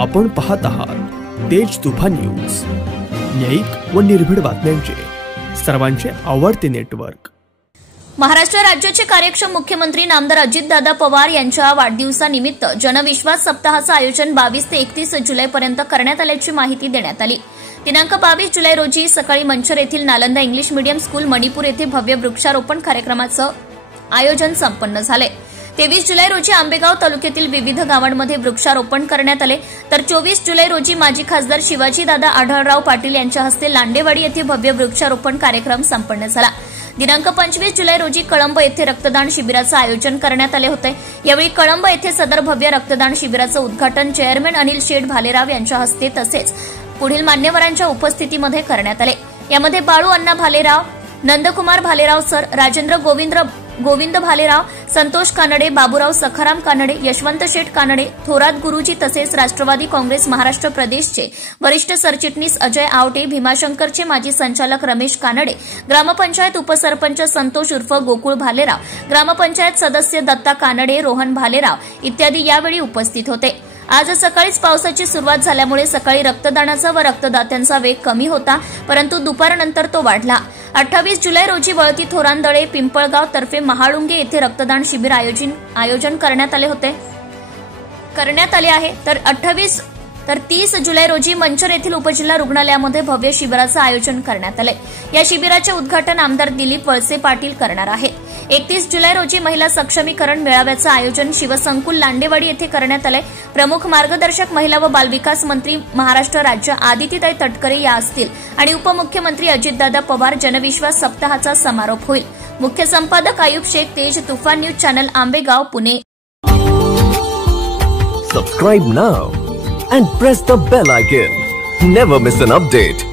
आपण पाहत आहात तेज तुफान न्यूज, न्यायिक व निर्भीड बातम्यांचे सर्वांचे आवडते नेटवर्क। महाराष्ट्र राज्याचे कार्यक्षम मुख्यमंत्री नामदार अजितदादा पवार यांच्या वाढदिवसानिमित्त जनविश्वास सप्ताहाचे आयोजन 22 ते 31 जुलैपर्यंत करण्यात आल्याची माहिती देण्यात आली। दिनांक 22 जुलै रोजी सकाळी मंचर येथील Nalanda English medium school Manipur येथे भव्य वृक्षारोपण कार्यक्रमाचे आयोजन संपन्न झाले। 23 जुलै रोजी आंबेगाव तालुक्यातील विविध गावांमध्ये वृक्षारोपण करण्यात आले, तर 24 जुलै रोजी माजी खासदार शिवाजीदादा आढळराव पाटील यांच्या हस्ते लांडेवाडी येथे भव्य वृक्षारोपण कार्यक्रम संपन्न झाला। दिनांक 25 जुलै रोजी कळंब येथे रक्तदान शिबिराचे आयोजन करण्यात आले होते। यावेळी कळंब येथे सदर भव्य रक्तदान शिबिराचे उद्घाटन चेअरमॅन अनिल शेठ भालेराव यांच्या हस्ते तसेच पुढील मान्यवरांच्या उपस्थितीमध्ये करण्यात आले। यामध्ये बाळू अण्णा भालेराव, नंदकुमार भालेराव सर, राजेंद्र गोविंद भालेराव, संतोष कानडे, बाबूराव सखाराम कानडे, यशवंत शेठ कानडे, थोरात गुरुजी तसेच राष्ट्रवादी काँग्रेस महाराष्ट्र प्रदेशचे वरिष्ठ सरचिटणीस अजय आवटे, भीमाशंकरचे माजी संचालक रमेश कानडे, ग्रामपंचायत उपसरपंच संतोष उर्फ गोकुळ भालेराव, ग्रामपंचायत सदस्य दत्ता कानडे, रोहन भालेराव इत्यादी यावेळी उपस्थित होते। आज सकाळीच पावसाची सुरुवात झाल्यामुळे सकाळी रक्तदानाचा व रक्तदात्यांचा वेग कमी होता, परंतु दुपारनंतर तो वाढला। 28 जुलै रोजी वळती थोरांदळे पिंपळगाव तर्फे महाळुंगे येथे रक्तदान शिबिर आयोजन करण्यात आले आहे, तर 30 जुलै रोजी मंचर येथील उपजिल्हा रुग्णालयामध्ये भव्य शिबिराचे आयोजन करण्यात आले। या शिबिराचे उद्घाटन आमदार दिलीप वळसे पाटील करणार आहेत। 31 जुलै रोजी महिला सक्षमीकरण मेळाव्याचे आयोजन शिवसंकुल लांडेवाडी येथे करण्यात आले। प्रमुख मार्गदर्शक महिला व बालविकास मंत्री महाराष्ट्र राज्य आदितीताई तटकरे या असतील आणि उपमुख्यमंत्री अजितदादा पवार। जनविश्वास सप्ताहाचा समारोप होईल। मुख्य संपादक आयुब शेख, तेज तुफान news channel, Ambegaon, Pune. Subscribe now and press the bell icon. Never miss an update.